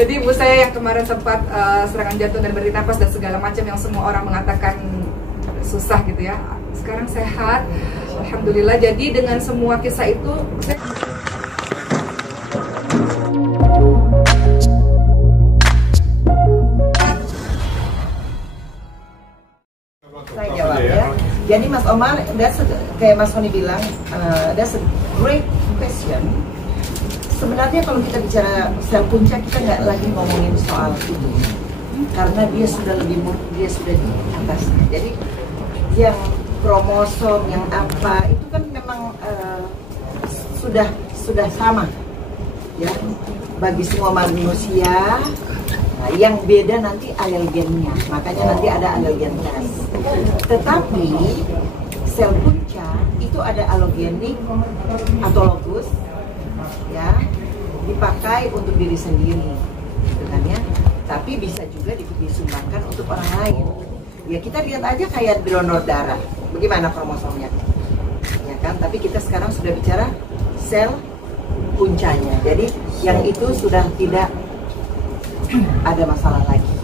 Jadi ibu saya yang kemarin sempat serangan jantung dan berhenti nafas dan segala macam yang semua orang mengatakan susah gitu ya, sekarang sehat, alhamdulillah. Jadi dengan semua kisah itu saya jawab ya. Jadi Mas Omar, kayak Mas Sony bilang, that's a great question. Sebenarnya kalau kita bicara sel punca, kita nggak lagi ngomongin soal itu, karena dia sudah dia sudah di atasnya. Jadi yang kromosom, yang apa itu kan memang sudah sama ya bagi semua manusia. Nah, yang beda nanti alergennya, makanya nanti ada alergen test. Tetapi sel punca itu ada alogenik, autologus, ya, dipakai untuk diri sendiri, gitu kan ya. Tapi bisa juga disumbangkan untuk orang lain. Ya kita lihat aja kayak donor darah, bagaimana kromosomnya, ya kan. Tapi kita sekarang sudah bicara sel puncanya, jadi yang itu sudah tidak ada masalah lagi.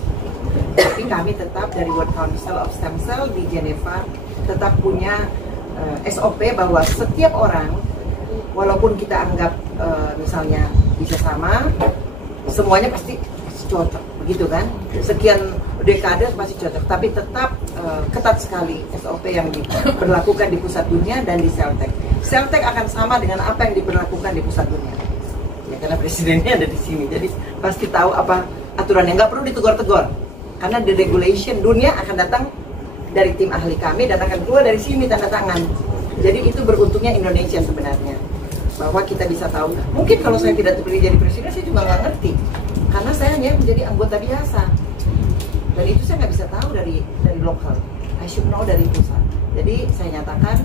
Tapi kami tetap dari World Council of Stem Cell di Geneva tetap punya SOP bahwa setiap orang, walaupun kita anggap misalnya bisa sama, semuanya pasti cocok, begitu kan? Sekian dekade pasti cocok, tapi tetap ketat sekali SOP yang diberlakukan di pusat dunia dan di Celtech. Celtech akan sama dengan apa yang diberlakukan di pusat dunia. Ya, karena presidennya ada di sini, jadi pasti tahu apa aturannya, nggak perlu ditegur-tegur. Karena the regulation dunia akan datang dari tim ahli kami dan akan keluar dari sini tanda tangan. Jadi itu beruntungnya Indonesia sebenarnya, bahwa kita bisa tahu. Mungkin kalau saya tidak terpilih jadi presiden, saya juga nggak ngerti, karena saya hanya menjadi anggota biasa. Dan itu saya nggak bisa tahu dari lokal. I should know dari pusat. Jadi saya nyatakan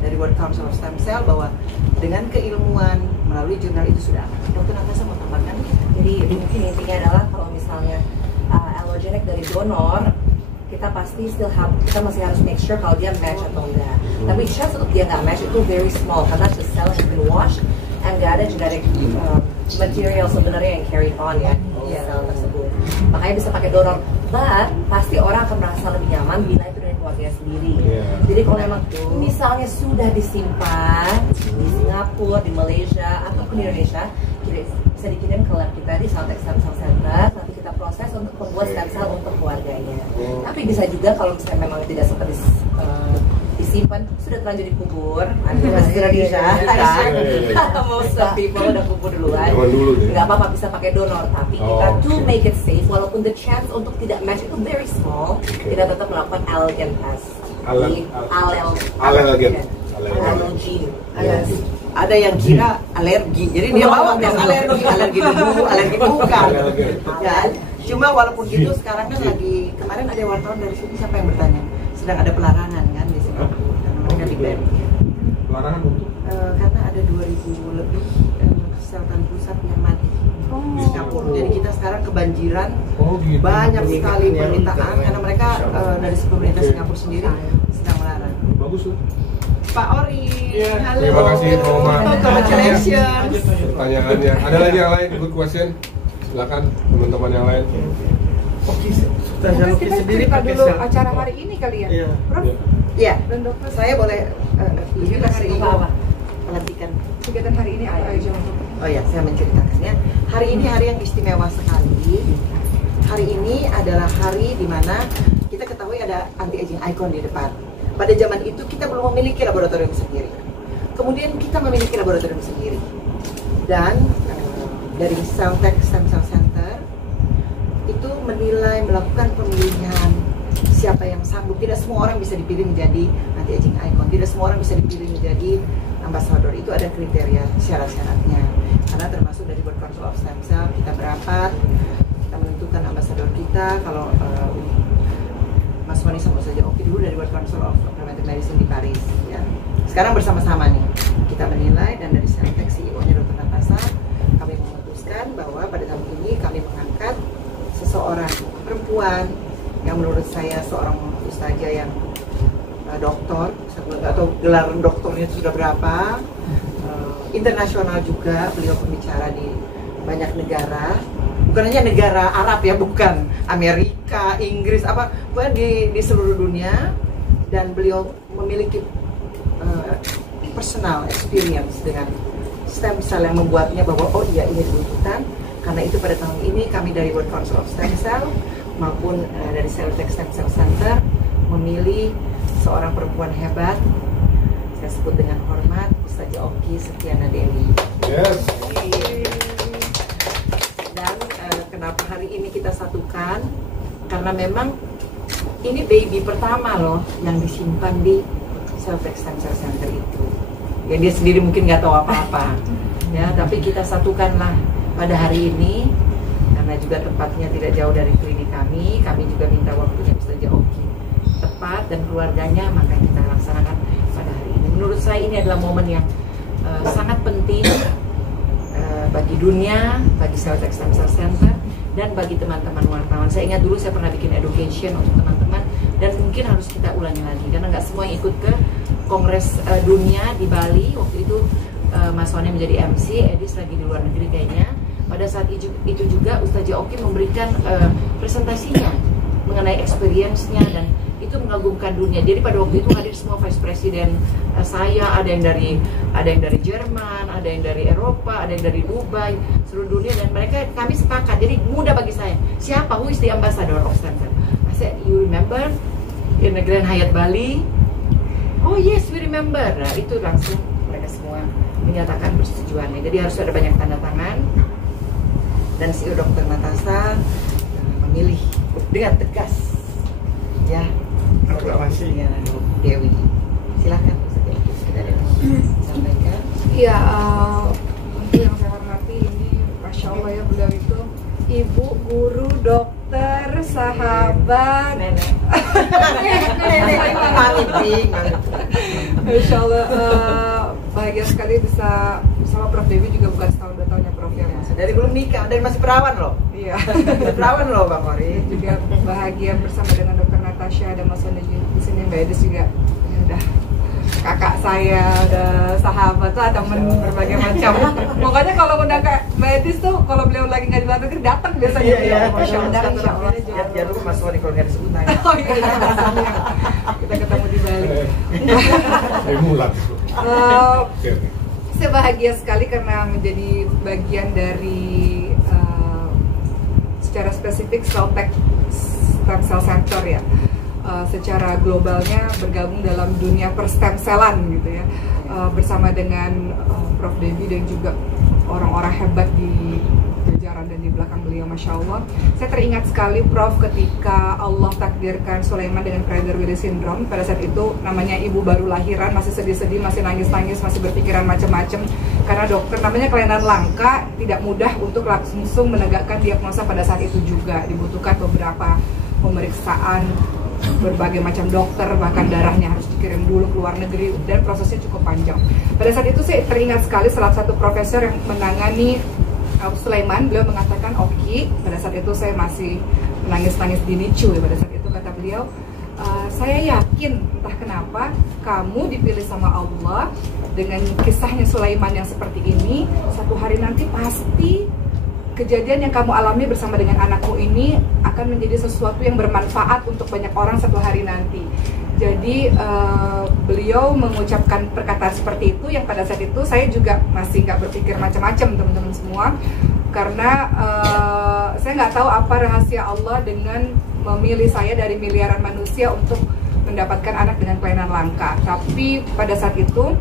dari World Council of Stem Cell bahwa dengan keilmuan melalui jurnal itu sudah aman. Dokter Natasha mau tambahkan? Jadi mungkin intinya adalah kalau misalnya allogeneic dari donor, kita pasti kita masih harus make sure kalau dia match atau enggak. Tapi chance untuk dia nggak match itu very small karena the cell has been washed and nggak ada genetic material sebenarnya yang carry on ya di sel tersebut. Makanya bisa pakai donor. But pasti orang akan merasa lebih nyaman bila itu dari keluarga sendiri. Jadi kalau memang misalnya sudah disimpan di Singapura, di Malaysia ataupun di Indonesia, bisa dikirim ke lab kita di Celtech Stem Cell Center. Nanti kita proses untuk membuat stem cell untuk keluarganya. Tapi bisa juga kalau misalnya memang tidak sempat disimpan, sudah terlanjur dikubur, masih Indonesia, most of people udah kubur duluan, nggak apa-apa, bisa pakai donor. Tapi kita to make it safe, walaupun the chance untuk tidak match itu very small, kita tetap melakukan allergen test. Allergen. Ada yang kira alergi, jadi dia bawa tes alergi dulu, alergi bukan. Ya, cuma walaupun gitu sekarang kan lagi, kemarin ada wartawan dari sini, siapa yang bertanya, sedang ada pelarangan kan di Singapura, mereka di-ban. Pelarangan untuk? Karena ada 2000 lebih kesehatan pusat yang mati di Singapura. Jadi kita sekarang kebanjiran, gitu. Banyak sekali permintaan karena mereka dari pemerintah Singapura sendiri sedang melarang. Bagus tuh. Pak Ori, halo. Terima kasih Roma. Congratulations. Pertanyaannya, ada lagi yang lain? Good question. Silakan teman-teman yang lain. Mungkin kita cerita dulu acara hari ini kali ya, Prof? Iya, Dan dokter, saya boleh kegiatan hari ini apa? Pelantikan. Kegiatan hari ini apa aja? Oh ya, saya menceritakannya. Hari ini hari yang istimewa sekali. Hari ini adalah hari di mana kita ketahui ada anti-aging icon di depan. Pada zaman itu kita belum memiliki laboratorium sendiri. Kemudian kita memiliki laboratorium sendiri. Dan dari Celtech Stem Cell Center itu melakukan pemilihan siapa yang sanggup. Tidak semua orang bisa dipilih menjadi anti-aging icon. Tidak semua orang bisa dipilih menjadi ambasador. Itu ada kriteria syarat-syaratnya. Karena termasuk dari World Council of Stem Cell kita berapat, kita menentukan ambasador kita. Kalau Mas Wani sama saja oke dulu dari World Council of Preventive Medicine di Paris ya. Sekarang bersama-sama nih kita menilai, dan dari Celtech CEO-nya Dr. Natasha kami memutuskan bahwa pada tahun ini kami mengangkat seseorang perempuan yang menurut saya seorang ustazah yang doktor, atau gelar doktornya itu sudah berapa, internasional juga, beliau pembicara di banyak negara, bukan hanya negara Arab ya, bukan Amerika, Inggris, apa, di seluruh dunia. Dan beliau memiliki personal experience dengan stem cell yang membuatnya bahwa oh iya ini dibutuhkan. Karena itu pada tahun ini kami dari World Council of Stem Cell maupun dari Celltech Stem Cell Center memilih seorang perempuan hebat, saya sebut dengan hormat, Ustazah Oki Setiana Dewi. Yes. Dan kenapa hari ini kita satukan? Karena memang ini baby pertama loh yang disimpan di Celltech Stem Cell Center itu. Ya dia sendiri mungkin nggak tahu apa-apa, ya. Tapi kita satukanlah pada hari ini karena juga tempatnya tidak jauh dari klinik kami. Kami juga minta waktunya Ustazah Oki tepat dan keluarganya, maka kita laksanakan pada hari ini. Menurut saya ini adalah momen yang sangat penting bagi dunia, bagi Celltech Stem Cell Center, dan bagi teman-teman wartawan. Saya ingat dulu saya pernah bikin education untuk teman-teman, dan mungkin harus kita ulangi lagi karena nggak semua yang ikut ke Kongres Dunia di Bali. Waktu itu Mas Wani menjadi MC, Edis lagi di luar negeri kayaknya. Pada saat itu juga Ustazah Oki memberikan presentasinya mengenai experience-nya, dan itu mengagumkan dunia. Jadi pada waktu itu hadir semua vice president saya, ada yang dari Jerman, ada yang dari Eropa, ada yang dari Dubai, seluruh dunia, dan kami sepakat. Jadi mudah bagi saya, siapa who is the ambassador of Stem Cell? I said, you remember in the Grand Hyatt Bali? Oh yes, we remember. Nah, itu langsung mereka semua menyatakan persetujuannya. Jadi harus ada banyak tanda tangan, dan CEO Dr. Natasha memilih dengan tegas, ya. Aklamasi. Ya, Dewi. Silakan kita sampaikan. Iya, untuk yang saya hormati ini, Masya Allah ya, beliau itu ibu, guru, dokter, sahabat, Nenek. Masya Allah, bahagia sekali bisa bersama Prof. Dewi, juga bukan setahun 2 tahun ya Prof ya. Dari belum nikah, dari masih perawan loh. Iya. Perawan loh Bang Ori. Juga bahagia bersama dengan Dr. Natasha dan Mas Wanda di sini. Mbak Edis juga ya udah kakak saya, udah sahabat lah, temen berbagai macam. Pokoknya kalau udah Kak Mbak Edis tuh, kalau beliau lagi nggak di luar negeri datang biasanya. Iya. Masya Allah. Jangan lupa Mas Wani kalau nggak disebut nama. Oh iya, kita ketemu di Bali. Mulat. Saya bahagia sekali karena menjadi bagian dari secara spesifik Celltech Stem Cell Center ya. Secara globalnya bergabung dalam dunia perstem cellan gitu ya, bersama dengan Prof. Dewi dan juga orang-orang hebat di jajaran dan di belakang beliau, Masya Allah. Saya teringat sekali Prof ketika Allah takdirkan Sulaiman dengan Prader-Willi syndrome. Pada saat itu namanya ibu baru lahiran, masih sedih-sedih, masih nangis-nangis, masih berpikiran macam-macam karena dokter namanya kelainan langka, tidak mudah untuk langsung menegakkan diagnosa. Pada saat itu juga dibutuhkan beberapa pemeriksaan, berbagai macam dokter, bahkan darahnya harus dikirim dulu ke luar negeri, dan prosesnya cukup panjang. Pada saat itu saya teringat sekali salah satu profesor yang menangani Sulaiman, beliau mengatakan, Oki, pada saat itu saya masih menangis-nangis di NICU ya, pada saat itu kata beliau, saya yakin entah kenapa kamu dipilih sama Allah dengan kisahnya Sulaiman yang seperti ini, satu hari nanti pasti kejadian yang kamu alami bersama dengan anakmu ini akan menjadi sesuatu yang bermanfaat untuk banyak orang satu hari nanti. Jadi beliau mengucapkan perkataan seperti itu, yang pada saat itu saya juga masih nggak berpikir macam-macam teman-teman semua, karena saya nggak tahu apa rahasia Allah dengan memilih saya dari miliaran manusia untuk mendapatkan anak dengan kelainan langka. Tapi pada saat itu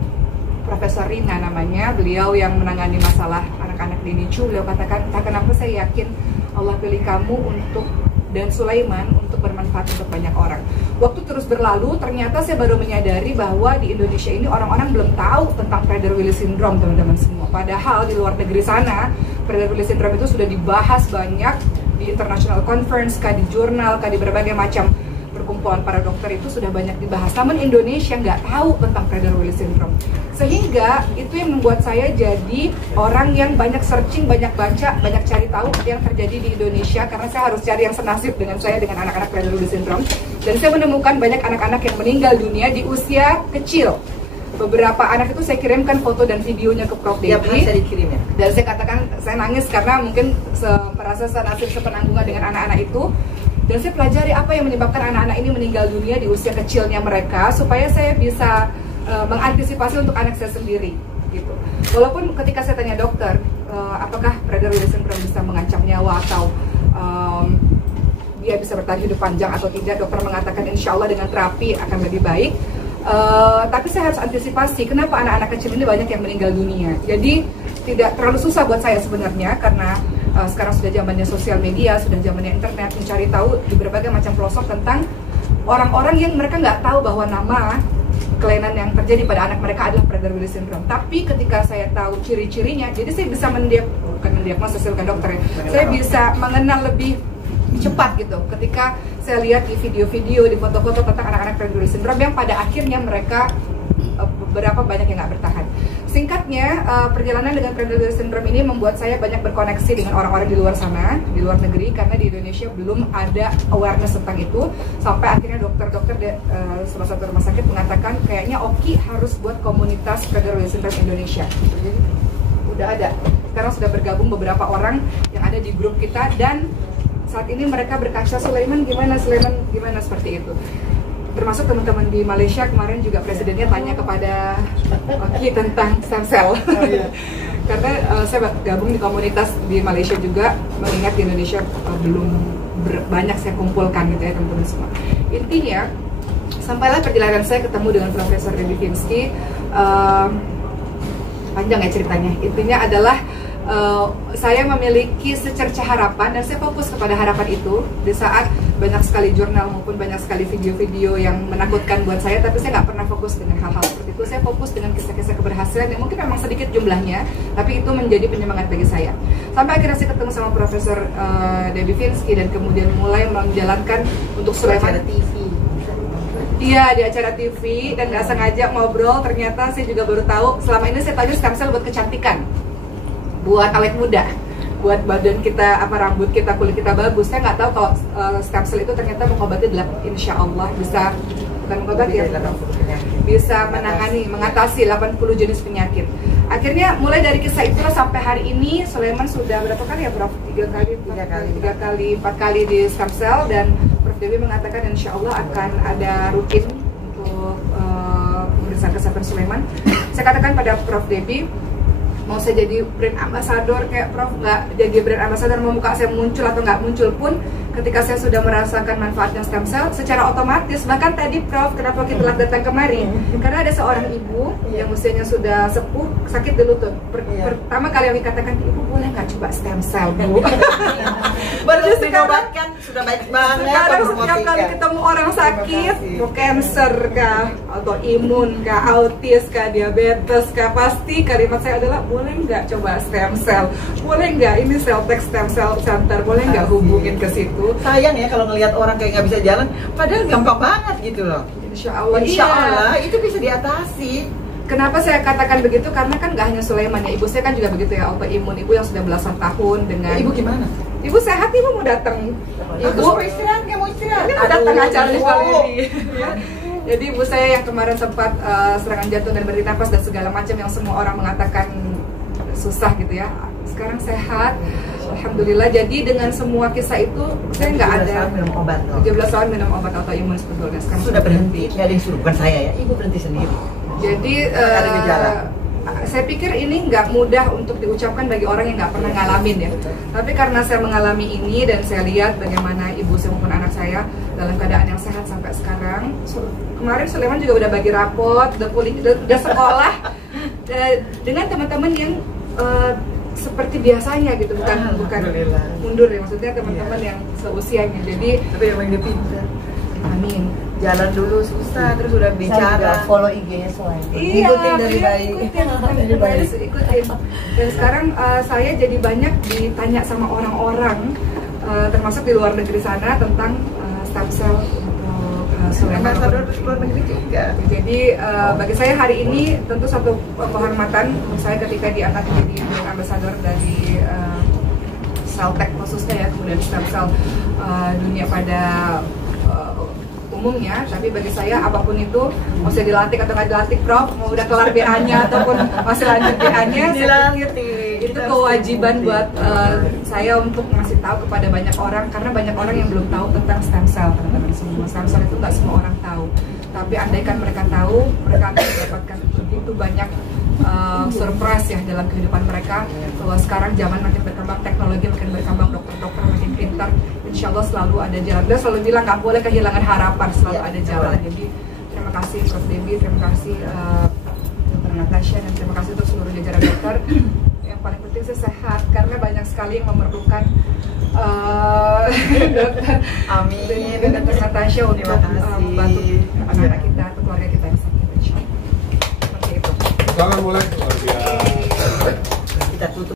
Profesor Rina namanya, beliau yang menangani masalah anak-anak di NICU, beliau katakan, entah kenapa saya yakin Allah pilih kamu untuk dan Sulaiman untuk bermanfaat untuk banyak orang. Waktu terus berlalu, ternyata saya baru menyadari bahwa di Indonesia ini orang-orang belum tahu tentang Prader-Willi syndrome, teman-teman semua. Padahal di luar negeri sana, Prader-Willi syndrome itu sudah dibahas banyak di international conference, di jurnal, di berbagai macam perkumpulan para dokter, itu sudah banyak dibahas. Namun Indonesia nggak tahu tentang Prader-Willi syndrome. Sehingga itu yang membuat saya jadi orang yang banyak searching, banyak baca, banyak cari tahu yang terjadi di Indonesia, karena saya harus cari yang senasib dengan saya, dengan anak-anak Prader-Willi syndrome. Dan saya menemukan banyak anak-anak yang meninggal dunia di usia kecil. Beberapa anak itu saya kirimkan foto dan videonya ke Prof. Dewi. Saya dikirim ya. Dan saya katakan, saya nangis karena mungkin merasa senasib sepenanggungan dengan anak-anak itu, dan saya pelajari apa yang menyebabkan anak-anak ini meninggal dunia di usia kecilnya mereka, supaya saya bisa mengantisipasi untuk anak saya sendiri gitu. Walaupun ketika saya tanya dokter, apakah Prader-Willi syndrome bisa mengancam nyawa atau dia bisa bertahan hidup panjang atau tidak, dokter mengatakan insya Allah dengan terapi akan lebih baik. Tapi saya harus antisipasi kenapa anak-anak kecil ini banyak yang meninggal dunia. Jadi tidak terlalu susah buat saya sebenarnya, karena sekarang sudah zamannya sosial media, sudah zamannya internet, mencari tahu di berbagai macam pelosok tentang orang-orang yang mereka nggak tahu bahwa nama kelainan yang terjadi pada anak mereka adalah Prader-Willi syndrome. Tapi ketika saya tahu ciri-cirinya, jadi saya bisa mendiagnosis, bukan dokter ya, saya bisa mengenal lebih cepat gitu ketika saya lihat di video-video, di foto-foto tentang anak-anak Prader-Willi syndrome yang pada akhirnya mereka beberapa banyak yang nggak bertahan. Singkatnya, perjalanan dengan Prader-Willi syndrome ini membuat saya banyak berkoneksi dengan orang-orang di luar sana, di luar negeri, karena di Indonesia belum ada awareness tentang itu. Sampai akhirnya dokter-dokter salah satu rumah sakit mengatakan kayaknya Oki harus buat komunitas Prader-Willi syndrome Indonesia. Jadi udah ada. Sekarang sudah bergabung beberapa orang yang ada di grup kita, dan saat ini mereka berkaca, Sulaiman gimana seperti itu. Termasuk teman-teman di Malaysia kemarin juga presidennya tanya kepada Oki tentang stem cell. Karena saya gabung di komunitas di Malaysia juga, mengingat di Indonesia belum banyak saya kumpulkan gitu ya teman-teman semua. Intinya, sampailah perjalanan saya ketemu dengan Profesor Debbie Finsky. Panjang ya ceritanya. Intinya adalah saya memiliki secerca harapan, dan saya fokus kepada harapan itu di saat banyak sekali jurnal maupun banyak sekali video-video yang menakutkan buat saya, tapi saya nggak pernah fokus dengan hal-hal seperti itu. Saya fokus dengan kisah-kisah keberhasilan yang mungkin memang sedikit jumlahnya, tapi itu menjadi penyemangat bagi saya. Sampai akhirnya saya ketemu sama Profesor Debbie Finsky, dan kemudian mulai menjalankan untuk Sulaiman TV. Iya, di acara TV, dan nggak sengaja ngobrol, ternyata saya juga baru tahu, selama ini saya tahu stem cell buat kecantikan, buat awet muda, buat badan kita, rambut kita, kulit kita bagus. Saya nggak tahu kalau stem cell itu ternyata mengobati, insya Allah bisa, bukan mengobati ya, bisa mengatasi 80 jenis penyakit. Akhirnya mulai dari kisah itulah sampai hari ini Sulaiman sudah berapa kali ya Prof? 3 kali, 4 kali di stem cell, dan Prof Dewi mengatakan insya Allah akan ada rutin untuk pemeriksaan kesehatan Sulaiman. Saya katakan pada Prof Debbie, mau saya jadi brand ambassador kayak Prof, nggak jadi brand ambassador, mau muka saya muncul atau nggak muncul pun, ketika saya sudah merasakan manfaatnya stem cell, secara otomatis, bahkan tadi Prof, kenapa kita telah datang kemari? Karena ada seorang ibu yang usianya sudah sepuh, sakit di lutut. Pertama kali kami katakan, ibu boleh nggak coba stem cell, Bu? Baru diobatkan, sudah baik banget. Sekarang setiap kali ketemu orang sakit, mau cancer kah, autoimun kah, autis kah, diabetes kah, pasti kalimat saya adalah, boleh nggak coba stem cell? Boleh nggak ini Celltex Stem Cell Center? Boleh nggak hubungin ke situ? Sayang ya kalau ngelihat orang kayak nggak bisa jalan, padahal gampang banget gitu loh. Insya Allah, itu bisa diatasi. Kenapa saya katakan begitu? Karena kan nggak hanya Sulaiman ya, ibu saya kan juga begitu ya, autoimun. Ibu yang sudah belasan tahun dengan. Ibu gimana? Ibu sehat, ibu mau datang. Ibu mau istirahat, nggak mau istirahat. Ini mau datang acaranya kali ini. Jadi ibu saya yang kemarin sempat serangan jantung dan berhenti nafas dan segala macam yang semua orang mengatakan susah gitu ya, sekarang sehat, alhamdulillah. Jadi dengan semua kisah itu saya nggak ada 17 tahun minum obat autoimun sebetulnya. Sekarang sudah berhenti, nggak ada yang suruh, bukan saya ya, ibu berhenti sendiri. Jadi saya pikir ini nggak mudah untuk diucapkan bagi orang yang nggak pernah ngalamin ya. Tapi karena saya mengalami ini dan saya lihat bagaimana ibu saya maupun anak saya dalam keadaan yang sehat sampai sekarang. Kemarin Sulaiman juga udah bagi rapot, udah sekolah dengan teman-teman yang seperti biasanya gitu, bukan mundur ya, maksudnya teman-teman yang seusianya. Jadi tapi emang dia pintar. Amin. Jalan dulu susah, terus udah bicara. Saya juga follow IG-nya Sulaiman. Iya, ikutin dari bayi. Ikutin. Dan sekarang saya jadi banyak ditanya sama orang-orang, termasuk di luar negeri sana, tentang stem cell untuk Sulaiman. Ambassador luar negeri juga. Jadi bagi saya hari ini tentu satu penghormatan untuk saya ketika diangkat menjadi brand ambassador dari Celltex khususnya ya, kemudian stem cell dunia pada umumnya. Tapi bagi saya apapun itu, mau saya dilantik atau nggak dilantik Prof, mau udah kelar BA-nya ataupun masih lanjut BA-nya, saya pikir itu kewajiban buat saya untuk ngasih tahu kepada banyak orang, karena banyak orang yang belum tahu tentang stem cell, teman-teman semua. Stem cell itu nggak semua orang tahu, tapi andaikan mereka tahu, mereka akan mendapatkan begitu banyak surprise ya dalam kehidupan mereka. Bahwa sekarang zaman makin berkembang, teknologi makin berkembang, dokter-dokter makin pintar, insya Allah selalu ada jalan. Dia selalu bilang nggak boleh kehilangan harapan, selalu ada jalan. Jadi terima kasih Prof. Debbie, terima kasih Dr. Natasha, dan terima kasih untuk seluruh jajaran dokter. Yang paling penting saya sehat, karena banyak sekali yang memerlukan dokter. Amin. Dan Dr. Natasha untuk membantu anak-anak kita atau keluarga kita yang sakit, insya Allah. Seperti itu. Silakan mulai. Luar biasa. Kita tutup.